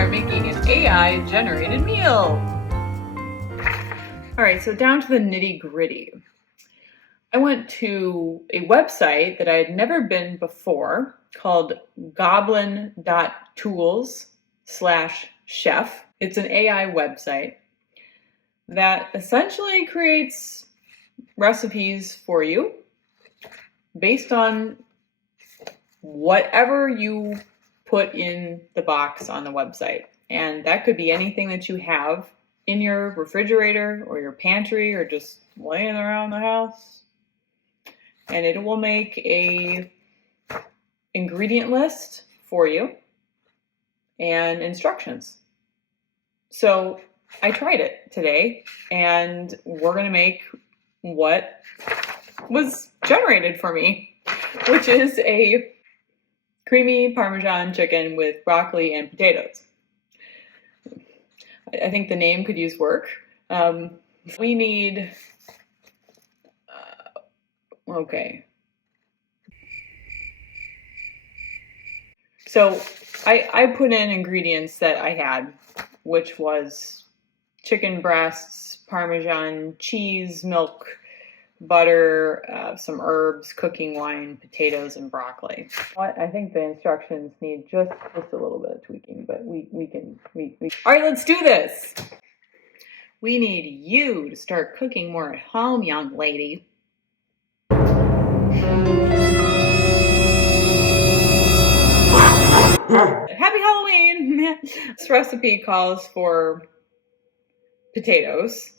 are making an AI-generated meal. All right, so down to the nitty-gritty. I went to a website that I had never been before called goblin.tools/chef. It's an AI website that essentially creates recipes for you based on whatever you put in the box on the website. And that could be anything that you have in your refrigerator or your pantry or just laying around the house. And it will make a ingredient list for you and instructions. So I tried it today, and we're going to make what was generated for me, which is a creamy Parmesan chicken with broccoli and potatoes. I think the name could use work. We need, okay. So I put in ingredients that I had, which was chicken breasts, Parmesan cheese, milk, butter, some herbs, cooking wine, potatoes, and broccoli. I think the instructions need just a little bit of tweaking, but we can. All right, let's do this. We need you to start cooking more at home, young lady. Happy Halloween! This recipe calls for potatoes.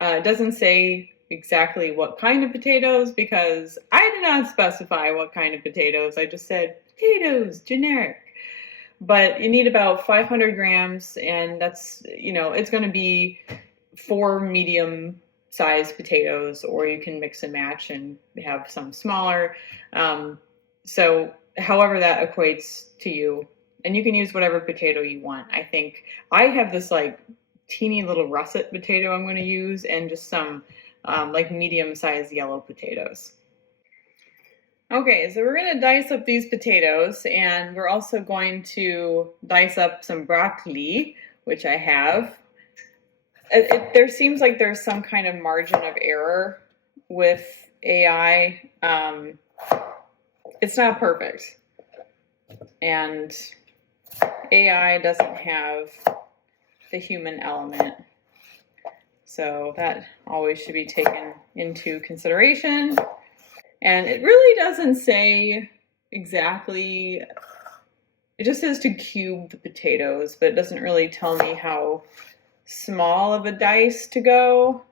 It doesn't say exactly what kind of potatoes because I did not specify what kind of potatoes. I just said potatoes, generic. But you need about 500 grams, and that's, it's going to be 4 medium-sized potatoes, or you can mix and match and have some smaller. So however that equates to you, and you can use whatever potato you want. I think I have this teeny little russet potato I'm going to use, and just some medium-sized yellow potatoes. Okay, so we're going to dice up these potatoes, and we're also going to dice up some broccoli, which I have. There seems like there's some kind of margin of error with AI. It's not perfect, and AI doesn't have the human element, so that always should be taken into consideration. And it really doesn't say exactly, it just says to cube the potatoes, but it doesn't really tell me how small of a dice to go.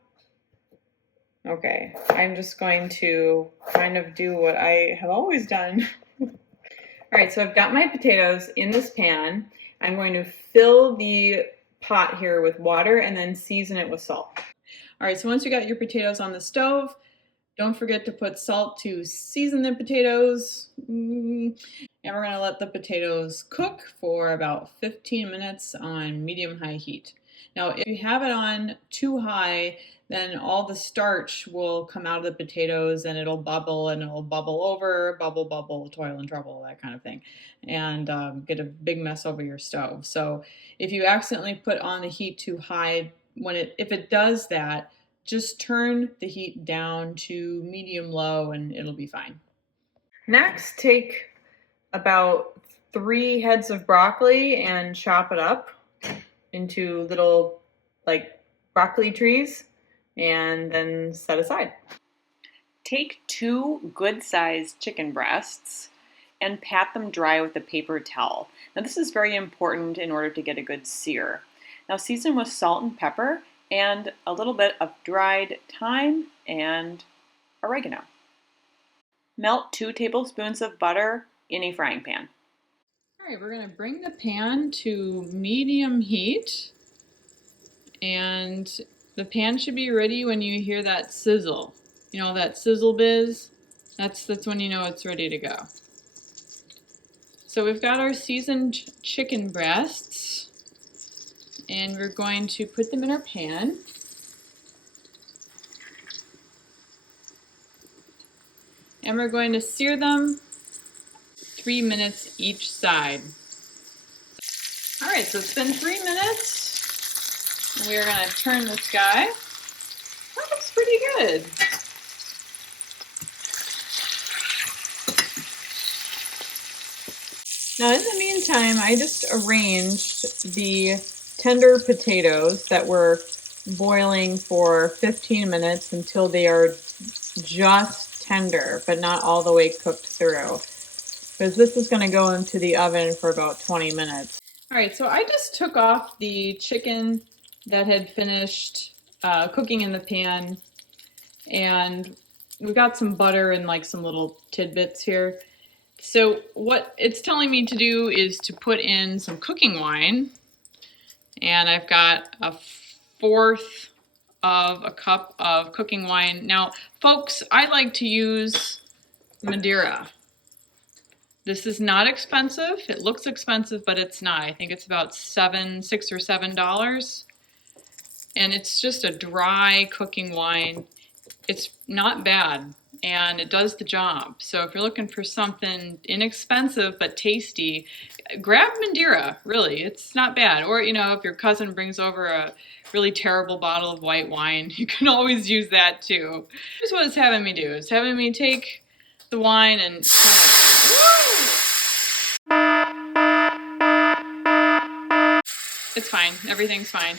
Okay, I'm just going to kind of do what I have always done. All right, so I've got my potatoes in this pan. I'm going to fill the pot here with water and then season it with salt. All right, so once you got your potatoes on the stove, don't forget to put salt to season the potatoes. And we're going to let the potatoes cook for about 15 minutes on medium-high heat. Now, if you have it on too high, then all the starch will come out of the potatoes and it'll bubble over, bubble, toil and trouble, that kind of thing, and get a big mess over your stove. So if you accidentally put on the heat too high, if it does that, just turn the heat down to medium-low and it'll be fine. Next, take about 3 heads of broccoli and chop it up into little broccoli trees and then set aside. Take 2 good-sized chicken breasts and pat them dry with a paper towel. Now this is very important in order to get a good sear. Now season with salt and pepper and a little bit of dried thyme and oregano. Melt 2 tablespoons of butter in a frying pan. All right, we're going to bring the pan to medium heat, and the pan should be ready when you hear that sizzle. You know, that sizzle biz? That's when you know it's ready to go. So we've got our seasoned chicken breasts, and we're going to put them in our pan. And we're going to sear them 3 minutes each side. All right, right, so it's been 3 minutes. And we are going to turn this guy. That looks pretty good. Now, in the meantime, I just arranged the tender potatoes that were boiling for 15 minutes until they are just tender, but not all the way cooked through. Because this is going to go into the oven for about 20 minutes. All right, so I just took off the chicken that had finished cooking in the pan, and we got some butter and like some little tidbits here. So what it's telling me to do is to put in some cooking wine, and I've got a fourth of a cup of cooking wine. Now, folks, I like to use Madeira. This is not expensive. It looks expensive, but it's not. I think it's about $6 or $7. And it's just a dry cooking wine. It's not bad, and it does the job. So if you're looking for something inexpensive but tasty, grab Madeira, really. It's not bad. Or, you know, if your cousin brings over a really terrible bottle of white wine, you can always use that too. Here's what it's having me do. It's having me take the wine and kind of, it's fine. Everything's fine.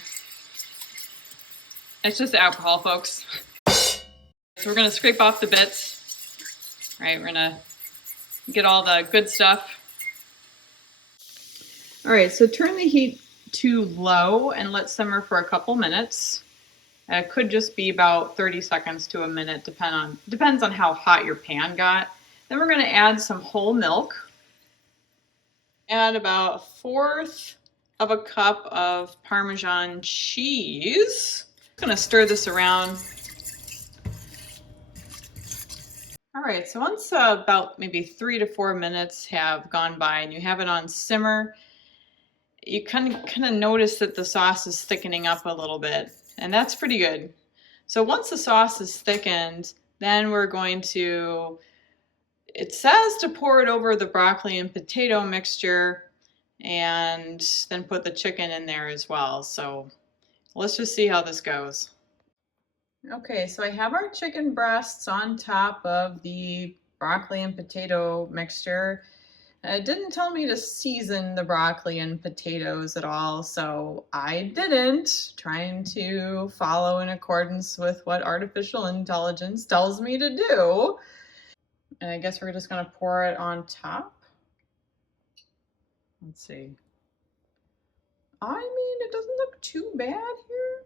It's just alcohol, folks. So we're gonna scrape off the bits. All right, we're gonna get all the good stuff. All right, so turn the heat to low and let simmer for a couple minutes. It could just be about 30 seconds to a minute, depends on how hot your pan got. Then we're gonna add some whole milk. Add about 1/4 of a cup of Parmesan cheese. I'm gonna stir this around. All right, so once about maybe 3 to 4 minutes have gone by and you have it on simmer, you kind of notice that the sauce is thickening up a little bit, and that's pretty good. So once the sauce is thickened, then we're going to, it says to pour it over the broccoli and potato mixture and then put the chicken in there as well. So let's just see how this goes. Okay, so I have our chicken breasts on top of the broccoli and potato mixture. It didn't tell me to season the broccoli and potatoes at all, so I didn't, trying to follow in accordance with what artificial intelligence tells me to do. And I guess we're just gonna pour it on top. Let's see. I mean, it doesn't look too bad here.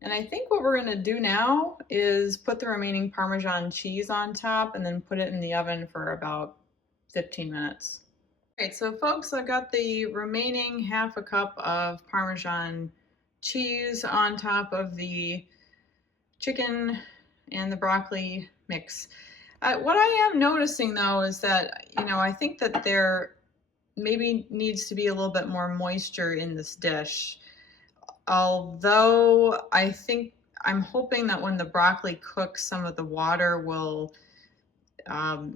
And I think what we're gonna do now is put the remaining Parmesan cheese on top and then put it in the oven for about 15 minutes. All right, so folks, I've got the remaining 1/2 cup of Parmesan cheese on top of the chicken and the broccoli mix. What I am noticing though is that, you know, I think that there maybe needs to be a little bit more moisture in this dish. Although I'm hoping that when the broccoli cooks, some of the water will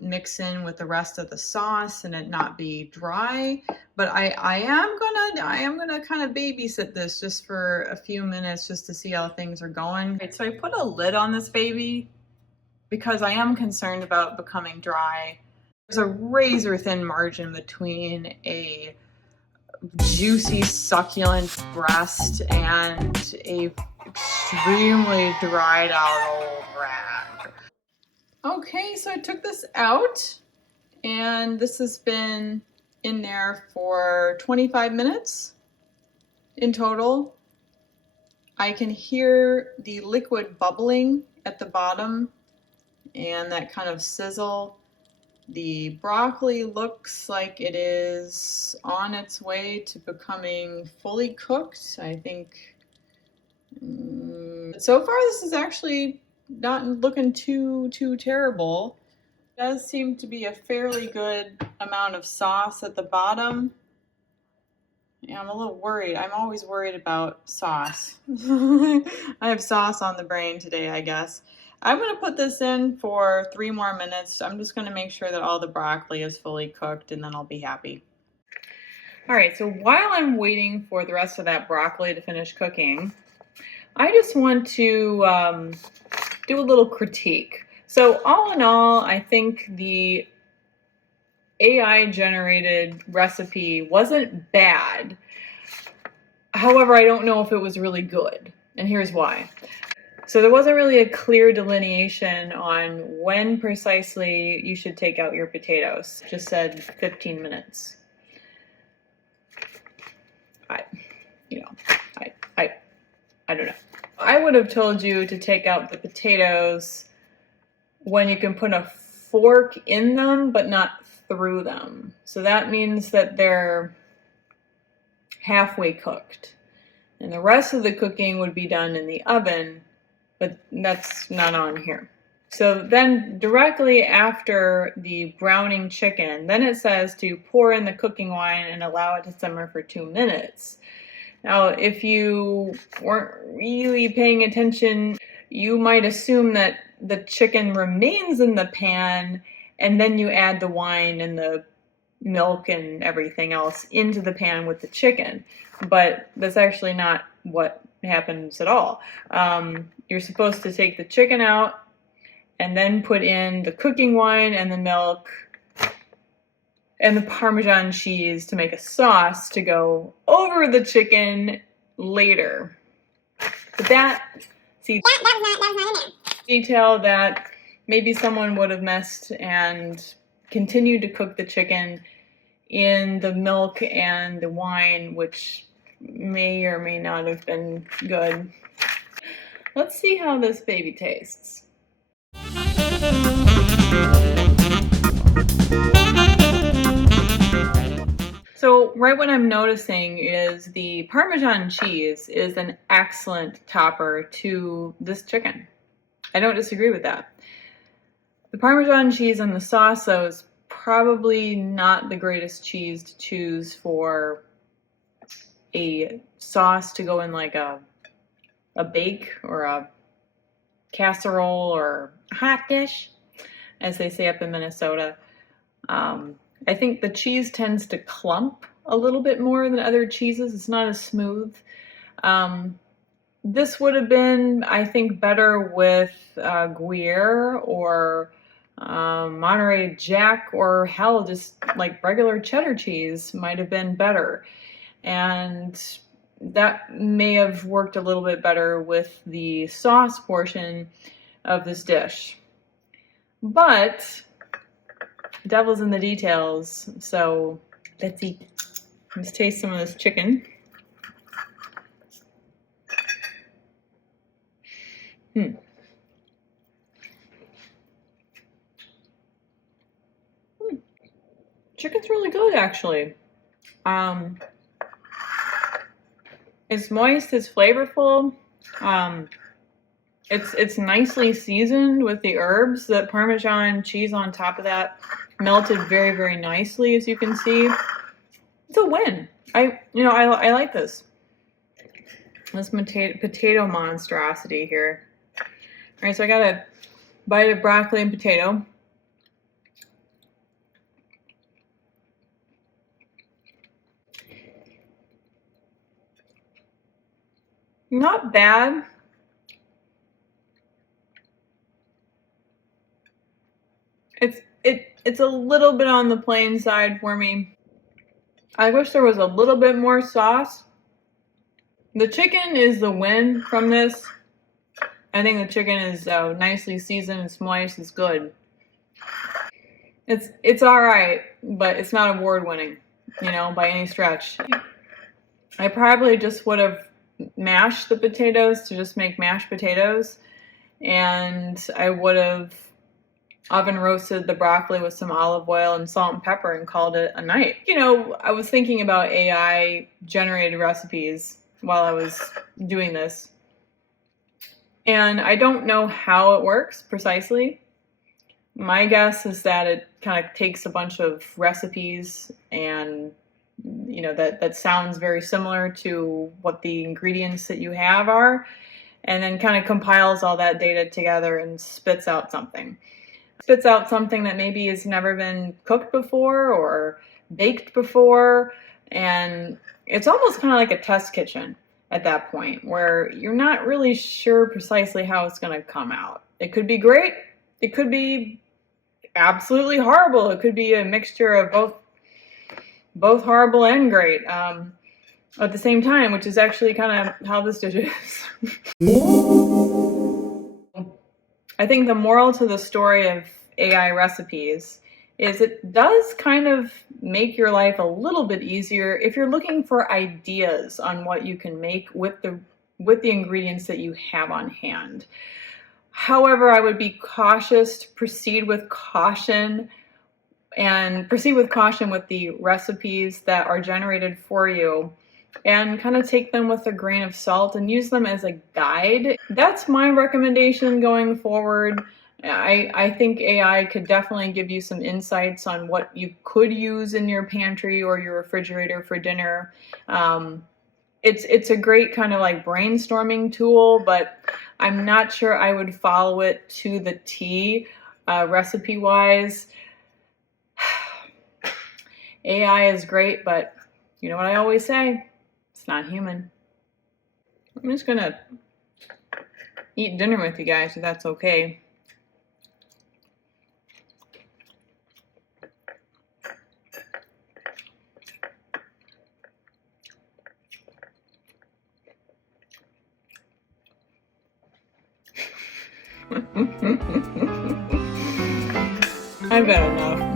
mix in with the rest of the sauce and it not be dry. But I am gonna kind of babysit this just for a few minutes just to see how things are going. Right, so I put a lid on this baby because I am concerned about becoming dry. There's a razor thin margin between a juicy, succulent breast and a extremely dried out old rag. Okay, so I took this out, and this has been in there for 25 minutes in total. I can hear the liquid bubbling at the bottom and that kind of sizzle. The broccoli looks like it is on its way to becoming fully cooked. I think so far this is actually not looking too terrible. It does seem to be a fairly good amount of sauce at the bottom. Yeah, I'm a little worried. I'm always worried about sauce. I have sauce on the brain today, I guess. I'm going to put this in for 3 more minutes. I'm just going to make sure that all the broccoli is fully cooked and then I'll be happy. All right, so while I'm waiting for the rest of that broccoli to finish cooking, I just want to do a little critique. So all in all, I think the AI generated recipe wasn't bad. However, I don't know if it was really good, and here's why. So there wasn't really a clear delineation on when precisely you should take out your potatoes. It just said 15 minutes. I don't know. I would have told you to take out the potatoes when you can put a fork in them, but not through them. So that means that they're halfway cooked. And the rest of the cooking would be done in the oven, but that's not on here. So then directly after the browning chicken, then it says to pour in the cooking wine and allow it to simmer for 2 minutes. Now, if you weren't really paying attention, you might assume that the chicken remains in the pan and then you add the wine and the milk and everything else into the pan with the chicken. But that's actually not what happens at all. You're supposed to take the chicken out and then put in the cooking wine and the milk and the Parmesan cheese to make a sauce to go over the chicken later. But that was not in there. Detail that maybe someone would have messed and continued to cook the chicken in the milk and the wine, which may or may not have been good. Let's see how this baby tastes. So right what I'm noticing is the Parmesan cheese is an excellent topper to this chicken. I don't disagree with that. The Parmesan cheese and the sauce, though, is probably not the greatest cheese to choose for a sauce to go in like a bake or a casserole or hot dish, as they say up in Minnesota. I think the cheese tends to clump a little bit more than other cheeses. It's not as smooth. This would have been, I think, better with Gruyere or Monterey Jack, or hell, just like regular cheddar cheese might have been better. And that may have worked a little bit better with the sauce portion of this dish. But devil's in the details, so let's eat. Let's taste some of this chicken. Chicken's really good, actually. It's moist, it's flavorful. It's nicely seasoned with the herbs. The Parmesan cheese on top of that melted very, very nicely, as you can see. It's a win. I like this. This potato monstrosity here. All right, so I got a bite of broccoli and potato. Not bad. It's a little bit on the plain side for me. I wish there was a little bit more sauce. The chicken is the win from this. I think the chicken is nicely seasoned, it's moist, it's good. It's all right, but it's not award winning, by any stretch. I probably just would have mashed the potatoes to just make mashed potatoes, and I would have oven roasted the broccoli with some olive oil and salt and pepper and called it a night. I was thinking about AI generated recipes while I was doing this, and I don't know how it works precisely. My guess is that it kind of takes a bunch of recipes and that sounds very similar to what the ingredients that you have are, and then kind of compiles all that data together and spits out something that maybe has never been cooked before or baked before, And it's almost kind of like a test kitchen at that point, where you're not really sure precisely how it's going to come out. It could be great. It could be absolutely horrible. It could be a mixture of both horrible and great at the same time, which is actually kind of how this dish is. I think the moral to the story of AI recipes is it does kind of make your life a little bit easier if you're looking for ideas on what you can make with the ingredients that you have on hand. However, I would be cautious to proceed with caution with the recipes that are generated for you, and kind of take them with a grain of salt and use them as a guide. That's my recommendation going forward. I think AI could definitely give you some insights on what you could use in your pantry or your refrigerator for dinner. It's a great kind of like brainstorming tool, but I'm not sure I would follow it to the T recipe-wise. AI is great, but you know what I always say? It's not human. I'm just gonna eat dinner with you guys, if that's okay. I've had enough.